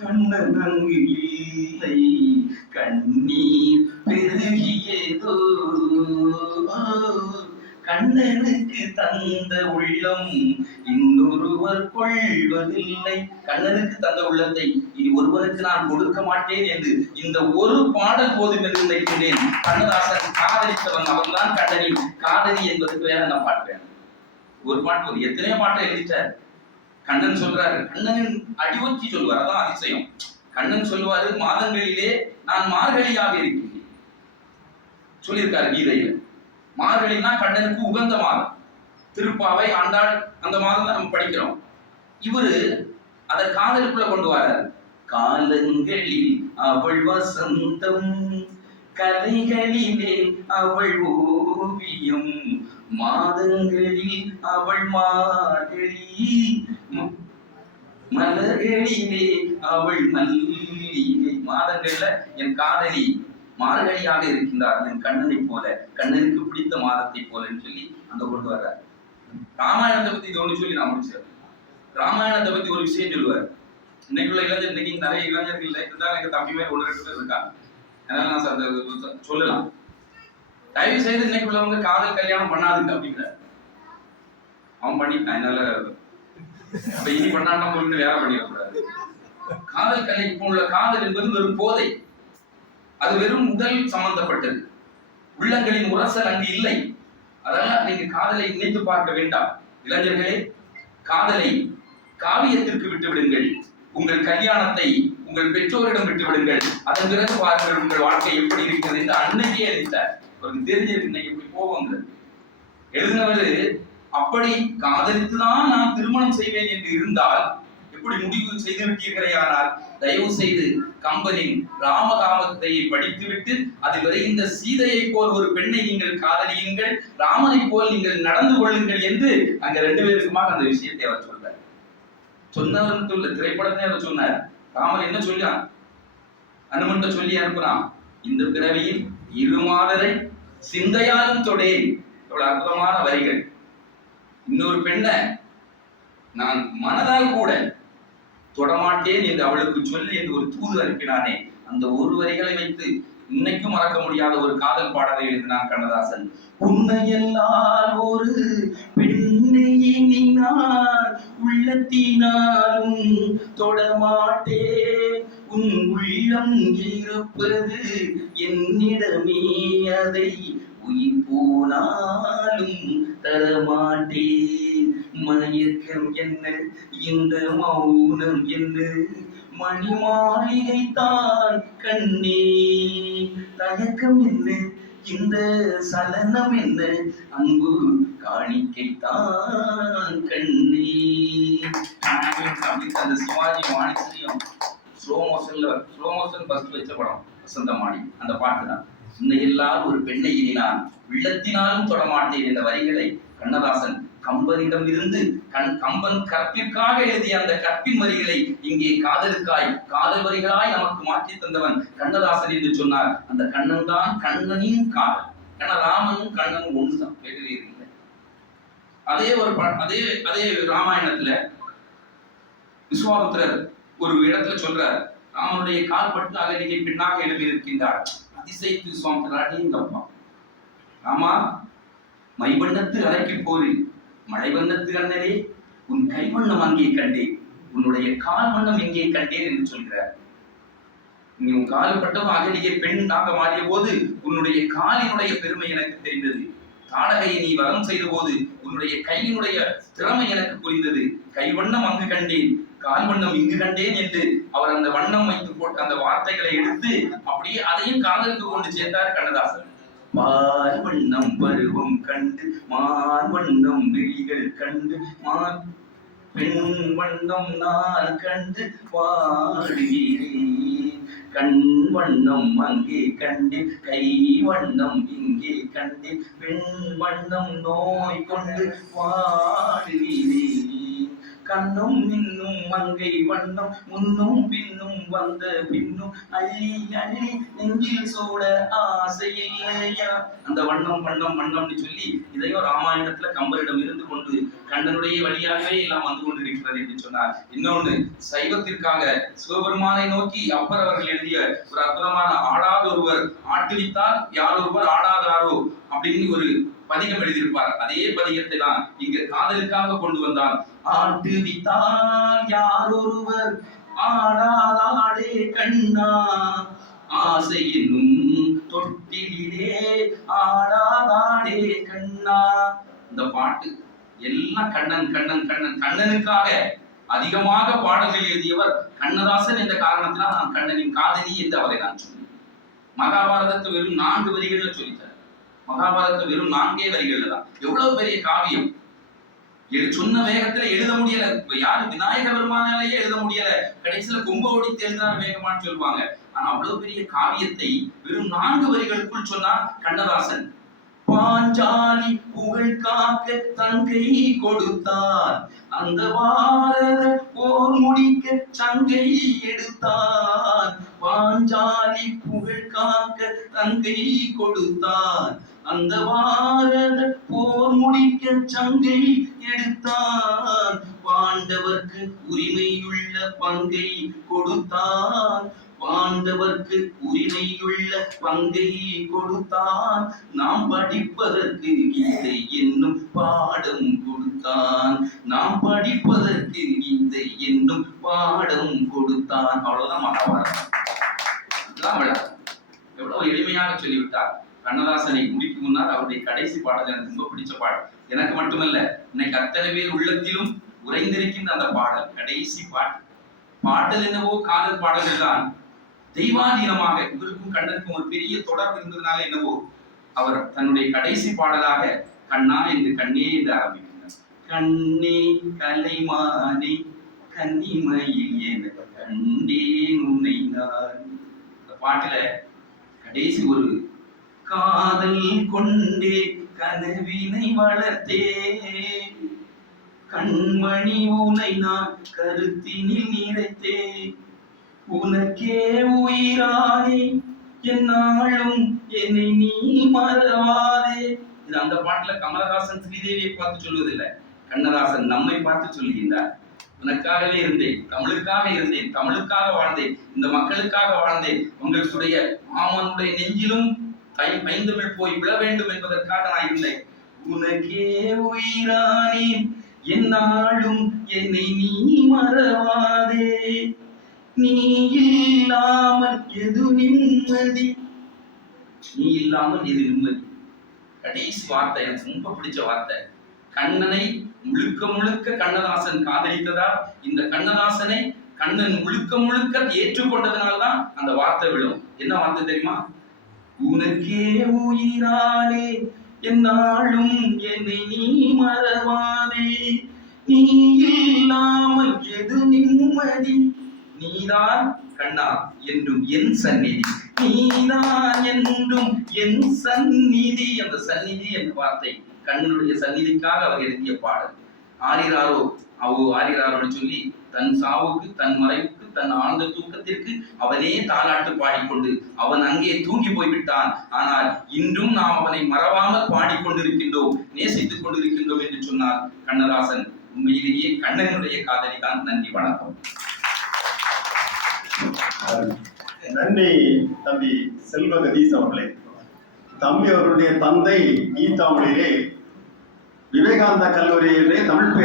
கண்ணன் அங்கு இல்லை கண்ணீர் பெருகியதோ கண்ணனுக்கு தந்த உள்ளம் இன்னொருவர் கொள்வதில்லை. கண்ணனுக்கு தந்த உள்ளத்தை இனி ஒருவருக்கு நான் கொடுக்க மாட்டேன் என்று இந்த ஒரு பாடல் போதும் என்று நினைக்கிறேன். கண்ணதாசன் காதலித்தவன் அவன் தான் கண்ணனின் காதலி என்பதற்கு வேற நான் பாடுறேன். ஒரு பாட்டு ஒரு எத்தனையோ பாட்டை எழுதிட்டார். கண்ணன் சொல்றாரு, கண்ணனின் அடிவொற்றி சொல்வார், அதான் அதிசயம். கண்ணன் சொல்வாரு, மாதங்களிலே நான் மார்கழியாக இருக்கிறேன் சொல்லியிருக்காரு கீதையில. மார்கழினா கண்ணனுக்கு உகந்த மாதம். திருப்பாவை ஆண்டாள் அந்த மாதம் தான் நம்ம படிக்கிறோம். இவரு அதை காதலுக்குள்ள கொண்டு வராரு. காலங்களில் அவள் வசந்தம் கலைகளிலே அவள் ஓவியம் மாதங்களில் அவள் மார்கழி மலர்களிலே அவள் மல்லிகை. மாதங்கள்ல என் காதலி மார்கழியாக இருக்கின்றார் என் கண்ணனை போல, கண்ணனுக்கு பிடித்த மாதத்தை போலன்னு சொல்லி அந்த கொண்டு வர்றார். ராமாயணத்தை பத்தி இது ஒண்ணு சொல்லி நான் முடிச்சேன். ராமாயணத்தை பத்தி ஒரு விஷயம் சொல்லுவார். இன்னைக்குள்ள இளைஞர், இன்னைக்கு நிறைய இளைஞர்கள் இருந்தாலும் எங்க தம்பி மேல 1-2 பேர் இருக்காங்க. அதனால நான் சொல்லலாம், தயவு செய்து இன்னைக்குள்ளவங்க காதல் கல்யாணம் பண்ணாதுங்க அப்படிங்கிற. அவன் பண்ணிட்டான், என்னால இனி பண்ணாட்டா போயிட்டு வேற பண்ணிடக்கூடாது. காதல் கல்யாணம் இப்போ உள்ள காதல் என்பது வெறும் போதை. அது வெறும் உடல் சம்பந்தப்பட்டது. உள்ளங்களின் உரசல் அங்கு இல்லை. அதனால நீங்க காதலை நினைத்து பார்க்க வேண்டாம். இளைஞர்களே, காதலை காவியத்திற்கு விட்டு விடுங்கள். உங்கள் கல்யாணத்தை உங்கள் பெற்றோரிடம் விட்டு விடுங்கள். அதன் பிறகு பாருங்கள் உங்கள் வாழ்க்கை எப்படி இருக்கிறது என்று அன்னைக்கே எழுதிட்டார். அவருக்கு தெரிஞ்சிருக்கு இன்னைக்கு எப்படி போவோங்க. எழுதினவர் அப்படி காதலித்துதான் நான் திருமணம் செய்வேன் என்று இருந்தால் எப்படி முடிவு செய்துவிட்டீர்களே. ஆனால் தயவு செய்து கம்பனின் ராமகாமத்தை படித்துவிட்டு அதுவரை இந்த சீதையை போல் ஒரு பெண்ணை நீங்கள் காதலியுங்கள், ராமனை போல் நீங்கள் நடந்து கொள்ளுங்கள் என்று அங்க 2 பேருக்குமாக அந்த விஷயத்தை அவர் சொல்றார். சொன்னவருக்குள்ள திரைப்படத்தை அவர் சொன்னார். ராமன் என்ன சொல்றான், அனுமன்ட்ட சொல்லி அனுப்புறான், இந்த பிறவியில் இருமாதரை சிந்தையாலும் தொடேன். எவ்வளவு அற்புதமான வரிகள். இன்னொரு பெண்ணை நான் மனதால் கூட தொடமாட்டேன் என்று அவளுக்கு சொல்லி என்று ஒரு தூது அனுப்பினானே, அந்த ஒரு வரிகளை வைத்து இன்னைக்கும் மறக்க முடியாத ஒரு காதல் பாடலை எழுதினான் கண்ணதாசன். உன்னையெல்லாம் ஒரு பெண்ணை எண்ணினார் உள்ளத்தினாலும் தொடமாட்டேன், உன் உள்ளம் இருப்பது என்னிடமே, அதை உயிர் போனாலும் தரமாட்டேன். மயக்கம் என்ன இந்த மௌனம் என்ன, மணி மாளிகை தான் கண்ணே, தயக்கம் என்ன இந்த சலனம் என்ன, அன்பு காணிக்கை தான் கண்ணே. அந்த சிவாஜி மாணிக்கம் ஸ்லோ மோஷன் ஃபர்ஸ்ட் வச்ச படம் வசந்தமாடி, அந்த பாட்டு தான். இன்னையெல்லாம் ஒரு பெண்ணை எண்ணினான் உள்ளத்தினாலும் தொடமாட்டேன் என்ற வரிகளை கண்ணதாசன் கம்பனிடம் இருந்து கம்பன் கற்பிற்காக எழுதிய அந்த கற்பின் வரிகளை இங்கே காதல் வரிகளாய் நமக்கு மாற்றி தந்தவன் கண்ணதாசன் என்று சொன்னார். அந்த கண்ணன் தான் கண்ணனின் காதல். ராமனும் கண்ணனும் ஒன்றுதான், வேறு இல்லை. அதே ராமாயணத்துல விஸ்வாமித்திரர் ஒரு இடத்துல சொல்றார், ராமனுடைய கால் பட்டு அகலிகை பெண்ணாக எழுதி இருக்கின்றார். அதிசயித்து விஸ்வாமித்திரா, ராமா, மைவண்ணத்து அரைக்கு போரில் மழை வண்ணத்து அண்ணனே, உன் கைவண்ணம் அங்கே கண்டேன், உன்னுடைய கால் வண்ணம் எங்கே கண்டேன் என்று சொல்கிறார். நீ உன் கால் பட்டவன் அகலிகை பெண்ணாக மாறிய போது உன்னுடைய காலினுடைய பெருமை எனக்கு தெரிந்தது. தாடகையை நீ வரம் செய்த போது உன்னுடைய கையினுடைய திறமை எனக்கு புரிந்தது. கைவண்ணம் அங்கு கண்டேன், கால் வண்ணம் இங்கு கண்டேன் என்று அவர் அந்த வண்ணம் வைத்து போட்டு அந்த வார்த்தைகளை எடுத்து அப்படியே அதையும் காதலுக்கு கொண்டு சேர்த்தார் கண்ணதாசன். மால் வண்ணம் பருவம் கண்டு மால் வண்ணம் விழிகள் கண்டு பெண் வண்ணம் நான் கண்டு வாடுகிறேன், கண் வண்ணம் அங்கே கண்டு கை வண்ணம் இங்கே கண்டு பெண் வண்ணம் நோய் கொண்டு வாடுகிறேன், கண்ணும் இன்னும் மங்கை வண்ணம் முன்னும் பின்னும் வந்த பின்னும் அள்ளி அள்ளி நெஞ்சில் சூட ஆசை இல்லையா. அந்த வண்ணம் வண்ணம் வண்ணம்னு சொல்லி இதையும் ராமாயணத்துல கம்பரிடம் இருந்து கொண்டு கண்ணனுடைய வழியாகவே எல்லாம் வந்து கொண்டிருக்கிறது என்று சொன்னார். இன்னொன்னு, சைவத்திற்காக சிவபெருமானை நோக்கி அப்பர் அவர்கள் எழுதிய ஒரு அற்புதமான ஆடாத ஒருவர் ஆட்டுவித்தால் யார் ஒருவர் ஆடாதாரோ அப்படின்னு ஒரு பதிகம் எழுதியிருப்பார். அதே பதிகத்தை தான் இங்க காதலுக்காக கொண்டு வந்தால், ஆட்டுவித்தால் யார் ஒருவர் ஆடாதாடே கண்ணா, ஆசை என்னும் தொட்டிலே ஆடாதாடே கண்ணா. இந்த பாட்டு எல்லாம் கண்ணன் கண்ணன் கண்ணன் கண்ணனுக்காக அதிகமாக பாடல்கள் எழுதியவர் கண்ணதாசன் என்ற காரணத்தினால் நான் கண்ணனின் காதலி என்று அவரை நான் சொன்னேன். மகாபாரதத்தை வெறும் 4 வரிகள்ல சொல்லித்தார். மகாபாரதத்தை வெறும் 4 வரிகள்ல தான். எவ்வளவு பெரிய காவியம்! சொன்ன வேகத்துல எழுத முடியல. யாரு விநாயக பெருமானாலேயே எழுத முடியல, கடைசியில கொம்ப ஓடித்து எழுதினார் வேகமான்னு சொல்லுவாங்க. ஆனா அவ்வளவு பெரிய காவியத்தை வெறும் 4 வரிகளுக்குள் சொன்னார் கண்ணதாசன். பாஞ்சாலி புகழ் காக்க தங்கை கொடுத்தார், அந்த பாரத போர் முடிக்க சங்கை எடுத்தார். பாஞ்சாலி புகழ் காக்க தங்கை கொடுத்தார், அந்த பாரத போர் முடிக்க சங்கை எடுத்தார். பாண்டவர்க்கு உரிமையுள்ள பங்கை கொடுத்தான், பாண்டவர்க்கு உரிமையுள்ள பங்கை கொடுத்தான். நாம் படிப்பதற்கு கீதை என்னும் பாடம் கொடுத்தான், நாம் படிப்பதற்கு கீதை என்னும் பாடம் கொடுத்தான். அவ்வளவுதான் மகாபாரதம். அதுதான் விழா. எவ்வளவு எளிமையாக சொல்லிவிட்டார். கண்ணதாசனை முடிக்கும் முன்னால் அவருடைய கடைசி பாடல் எனக்கு ரொம்ப பிடிச்ச பாடல். எனக்கு மட்டுமல்ல, இன்னைக்கு அத்தனை பேர் உள்ளத்திலும் உறைந்திருக்கின்ற அந்த பாடல், கடைசி பாட்டு. பாடல் என்னவோ காதல் பாடல்கள் தான். தெய்வாதீனமாக இவருக்கும் கண்ணனுக்கும் ஒரு பெரிய தொடர்பு இருந்ததுனால என்னவோ அவர் தன்னுடைய கடைசி பாடலாக கண்ணா என்று கண்ணே என்று ஆரம்பிக்கிறார். கண்ணே கலைமானே கன்னிமையில் என கண்டேன் உன்னை நான். இந்த பாட்டுல கடைசி ஒரு காதல் கொண்டே கனவினை வளர்த்தே, கண்மணி உனை நான் கருத்தினில் நிறைத்தே, உனக்கே உயிரானே என்னாலும் என்னை நீ மறவாதே. இது அந்த பாட்டுல கமலஹாசன் ஸ்ரீதேவியை பார்த்து சொல்வதில்லை, கண்ணதாசன் நம்மை பார்த்து சொல்லுகின்றார். உனக்காகவே இருந்தேன், தமிழுக்காக இருந்தேன், தமிழுக்காக வாழ்ந்தேன், இந்த மக்களுக்காக வாழ்ந்தேன். உங்களுடைய மாமனுடைய நெஞ்சிலும் பைந்தமிழ் போய் விழ வேண்டும் என்பதற்காக நான் இருந்தேன். உனக்கே உயிரானே என்னாலும் என்னை நீ மறவாதே, நீ இல்லாமல் எது நிம்மதி, நீ இல்லாமல் எது நிம்மதி. கடைசி வார்த்தை எனக்கு ரொம்ப பிடிச்ச வார்த்தை. கண்ணனை முழுக்க முழுக்க கண்ணதாசன் காதலித்ததால், இந்த கண்ணதாசனை கண்ணன் முழுக்க முழுக்க ஏற்றுக்கொண்டதனால்தான் அந்த வார்த்தை விழும். என்ன வார்த்தை தெரியுமா? உனக்கே உயிரானே என்னாலும் என்னை நீ மறவாதே, நீ இல்லாமல் எது நிம்மதி, நீதான் கண்ணா என்றும் என் சந்நிதி, நீதான் என்றும் என் சந்நிதி. அந்த சந்நிதி என்ற வார்த்தை கண்ணனுடைய சந்நிதிக்காக அவர் எழுதிய பாடல். ஆரிராரோ ஆரிராரோன்னு சொல்லி தன் சாவுக்கு, தன் மறைவுக்கு, தன் ஆழ்ந்த தூக்கத்திற்கு அவனே தாலாட்டு பாடிக்கொண்டு அவன் அங்கே தூங்கி போய்விட்டான். ஆனால் இன்றும் நாம் அவனை மறவாமல் பாடிக்கொண்டிருக்கின்றோம், நேசித்துக் கொண்டிருக்கின்றோம் என்று சொன்னார் கண்ணதாசன். உண்மையிலேயே கண்ணனுடைய காதலி தான். நன்றி, வணக்கம். நன்றி தம்பி செல்வகதீஷ் அவர்களே. தம்பி அவருடைய தந்தை கீதாமொழியிலே விவேகானந்தா கல்லூரியிலே தமிழ்